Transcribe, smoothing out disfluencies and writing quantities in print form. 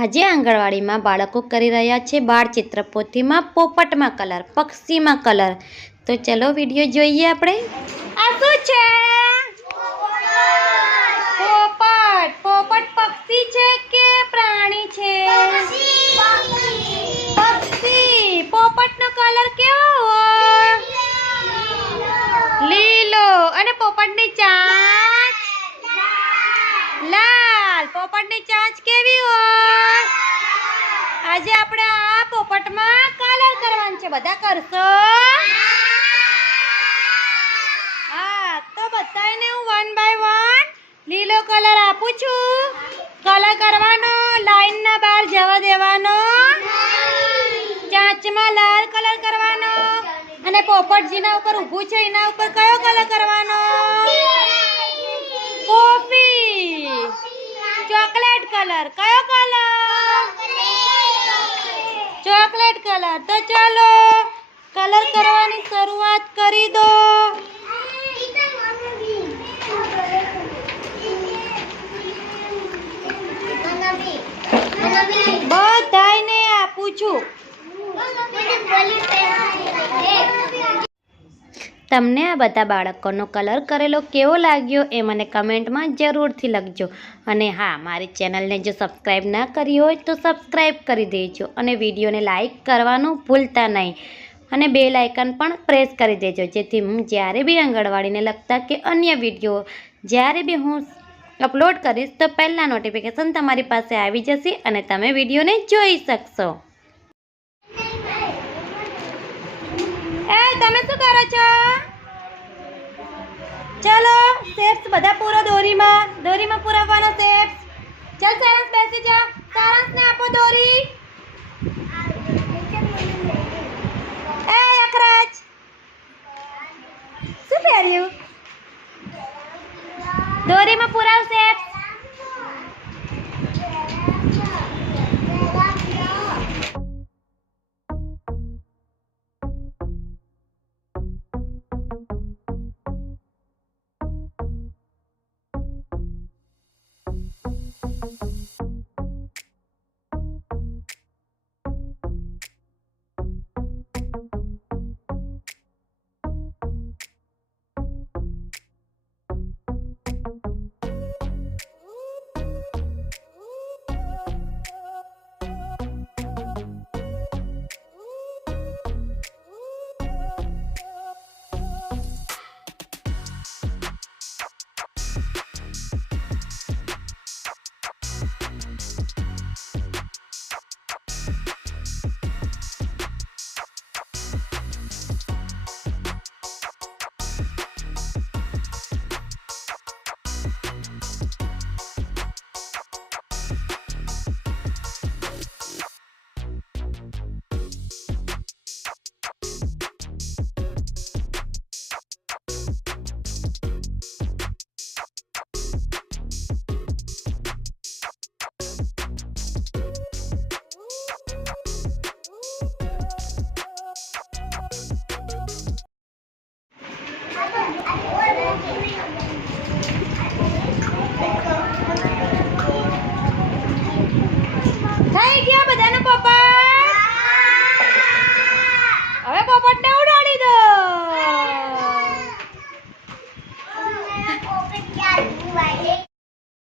આજે આંગણવાડીમાં બાળકો કરી રહ્યા છે બાળચિત્ર પોથીમાં પોપટમાં કલર, પક્ષીમાં કલર. તો ચલો વિડીયો જોઈએ આપણે. આ શું છે? પોપટ. પોપટ પક્ષી છે કે પ્રાણી છે? પક્ષી. પોપટનો કલર કેવો હોય? લીલો. અને પોપટની ચાંચ લાલ. પોપટની ચાંચ કેવી હોય? આજે આપણે આ પોપટમાં કલર કરવાનું છે. બધા કરશો? હા, તો બધાને હું 1 by 1 લીલો કલર આપું છું. કલર કરવાનો, લાઈનના બહાર જવા દેવાનો, ચાંચમાં લાલ કલર કરવાનો, અને પોપટજીના ઉપર ઊભું છે એના ઉપર કયો કલર કરવાનો? કોફી. Chocolate colour. કયો કલર? Chocolate colour. તો ચાલો કલર કરવાની શરૂઆત કરી દો. બધાને આપું છું. તમને આ બધા બાળકોનો કલર કરેલો કેવો લાગ્યો એ મને કમેન્ટમાં જરૂરથી લખજો. અને હા, મારી ચેનલને જો સબસ્ક્રાઈબ ના કરી હોય તો સબસ્ક્રાઈબ કરી દેજો. અને વિડીયોને લાઈક કરવાનું ભૂલતા નહીં. અને બેલ આઇકન પણ પ્રેસ કરી દેજો, જેથી હું જ્યારે બી આંગણવાડીને લગતા કે અન્ય વિડીયો જ્યારે બી હું અપલોડ કરીશ તો પહેલાં નોટિફિકેશન તમારી પાસે આવી જશે અને તમે વિડીયોને જોઈ શકશો. તમે શું કરો છો? ચલો શેપ્સ બધા પૂરો દોરીમાં પૂરવવાનો શેપ્સ. ચાલ સરસ બેસી જાઓ.